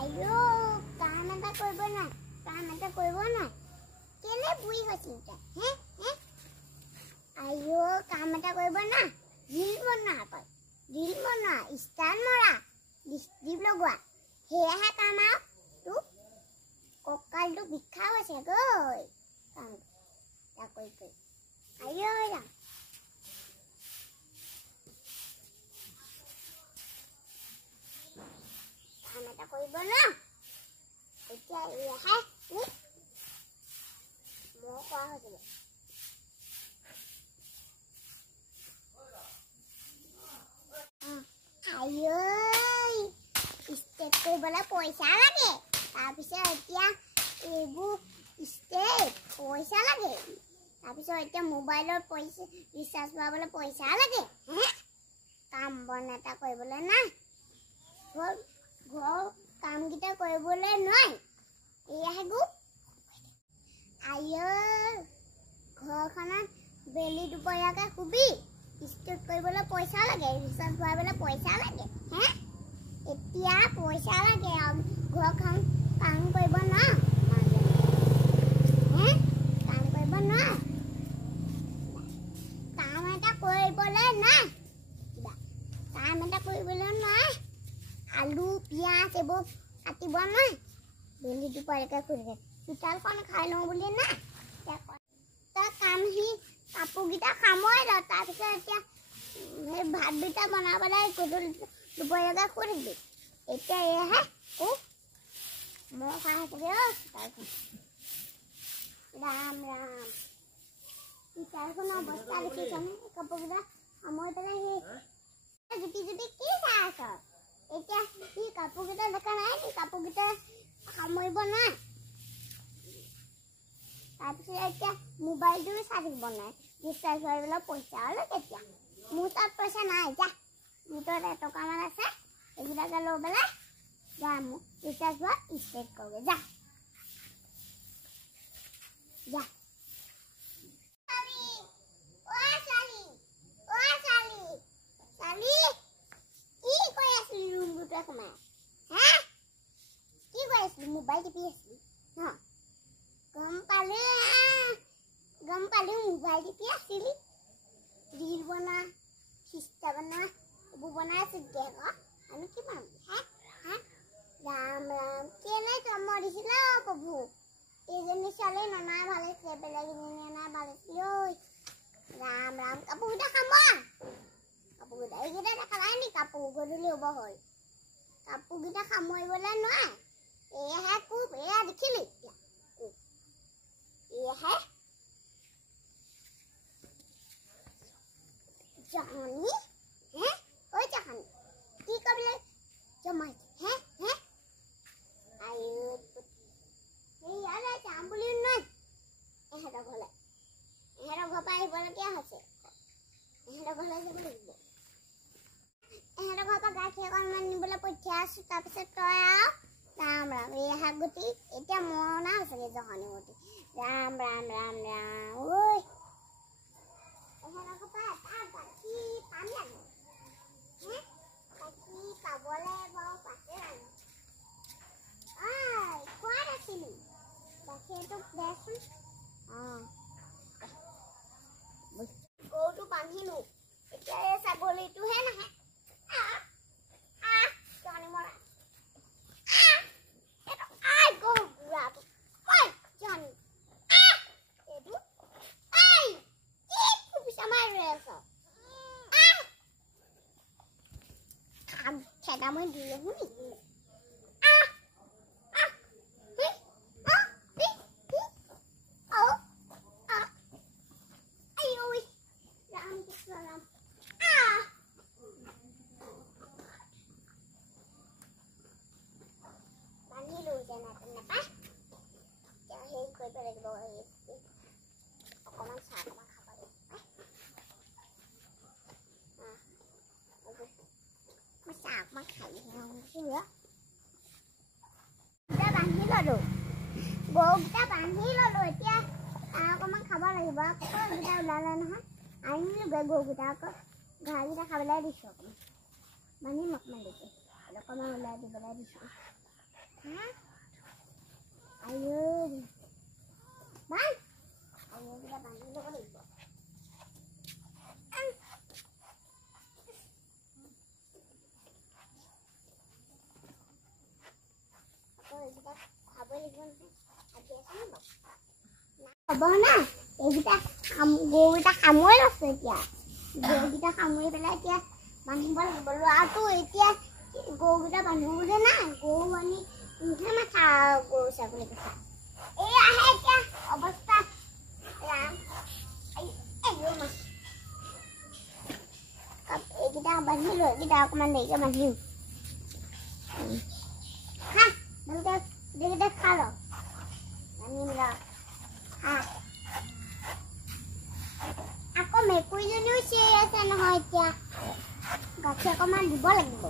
আইও কাম এটা কৰিব না কেলে বুই হৈছিল হে হে আইও কাম এটা কৰিব না ৰিল বনা ষ্টাইল মৰা ডিপ লগোৱা হেয়াহে কাম আৰু তো কঁকালটো বিষা হৈছে গৈ কাম এটা কৰি আইও যা কাম এটা কৰিব না এতিয়া এয়াহে মই কোৱা হৈছিল আইও ষ্টেপ কৰিবলৈ পইচা লাগে তাৰপিছত এতিয়া এইবোৰ ষ্টেপ পইচা লাগে তাৰপিছত এতিয়া মোবাইলৰ পইচা ৰিচাৰ্জ ভৰাবলৈ পইচা লাগে কাম বন এটা কৰিবলৈ নাই ঘৰ কামকেইটা কৰিবলৈ নোৱাৰি এয়াহে গো আইও ঘৰখনত বেলি দুপৰীয়াকৈ শুবি ষ্টেপ কৰিবলৈ পইচা লাগে ৰিচাৰ্জ ভৰাবলৈ পইচা লাগে এতিয়া পইচা লাগে আৰু ঘৰখন কাম কৰিব নোৱাৰো কাম কৰিব নোৱাৰো কাম এটা কৰিবলৈ নাই আলু পিঁয়াজ এইবোৰ কাটিব নাই বেলি দুপৰীয়াকৈ খুলিলে চোতালখন খাই লওঁ বুলি নাই তই কাম সি কাপোৰকেইটা সামৰি ল তাৰপিছত এতিয়া সেই ভাতকেইটা বনাবলৈ গধূলি দুপৰীয়াকৈ শুই থাকিবি এতিয়া এয়াহে মই খাই থাকিবি চোতালখন ৰাম চোতালখন অৱস্থা দেখিছনে কাপোৰকেইটা সামৰি পেলাই সেই জুপি কি চাই আছ এতিয়া সি কাপোৰকেইটা দেখা নাই নি কাপোৰকেইটা সামৰিব নাই তাৰপিছত এতিয়া মোবাইলটো চাই থাকিব নাই ৰিচাৰ্জ ভৰাবলৈ পইচা হ'লে তেতিয়া মোৰ তাত পইচা নাই যা মোৰ তাত এটকামান আছে এইকেইটাকে লৈ পেলাই যা মোক ৰিচাৰ্জ ভৰা ষ্টেট কৰোঁগৈ যা মোবাইল টিপি আছিলি গম পালি মোবাইল টিপি আছিলি ৰিল বনা খিস্তা বনা এইবোৰ বনাই আছিলি আমি কি পাম ৰাম কেনে জন্ম দিছিল প্ৰভু এইজনী ছোৱালী ননাই ভাল হৈছিলে বেলেগ এজনী নাই ভাল হৈছিল ৰাম কাপোৰকেইটা সামৰা কাপোৰকেইটা এইকেইটা দেখা নাই নি কাপোৰ গধূলি হ'ব হ'ল কাপোৰকেইটা সামৰিবলৈ নোৱাৰে এয়াহে কোব এয়া দেখিলি এয়াহে জাহানী ঐ জাহানী কি কৰিবলৈ জমাই ইয়ালৈ যাম বুলি নহয় এহেঁতৰ ঘৰলৈ এহেঁতৰ ঘৰৰ পৰা আহিবলগীয়া হৈছে এহেঁতৰ ঘৰলৈ যাব লাগিব এহেঁতৰ ঘৰৰ পৰা গাখীৰ অকণমান নিবলৈ পঠিয়াই আছোঁ তাৰপিছত তই আৰু ৰাম এয়া গুটি এতিয়া মৰণা হৈছেগৈ জহনী গুটি ৰাম ঐ এহেঁতৰ ঘৰৰ পৰা এটা গাখীৰ পাম জানো গাখীৰ পাবলৈ বাৰু পাছে জানো খোৱাত আছিলি গাখীৰটো দেচোন গৰুটো বান্ধিলোঁ এতিয়া এই ছাগলীটোহে নাহে মই দিয়ে শুনি বান্ধিলো যেনে নাপায় হেৰি কৰিব লাগিব অকণমান চাহ অকণমান খাব লাগিব চাহ অকণমান খাই বান্ধি ললো গৰুকেইটা বান্ধি ললো এতিয়া অকণমান খাব লাগিব আকৌ এইকেইটা ওলালে নহয় আনিলোগৈ গৰুকেইটা আকৌ ঘাঁহকেইটা খাবলৈ দিছোঁ অকণমান বান্ধিম অকণমান দিছোঁ অকণমান ওলাই দিবলৈ দিছোঁ Ayo. Bang. Ayo kita bantu dulu kali. Kita খাবই লাগিব আজি আছে না হ'ব না এইটা গৰুটা খামৈ আছে এতিয়া গৰুটা খামৈ পেলাই এতিয়া বান্ধিব লাগিব আৰু এতিয়া গৰুটা বান্ধিবলে না গৰু আনি ইহে মাথা গৰু ছাগলী কথা এই আহে এতিয়া অৱস্থা ৰাম এইও মা এইকেইটা বান্ধিলো এইকেইটা অকণমান দেৰিকে বান্ধিম হা দেখে খা লো আকৌ মেকুৰীজনীও চিঞৰি আছে নহয় এতিয়া গাখীৰ অকণমান দিব লাগিব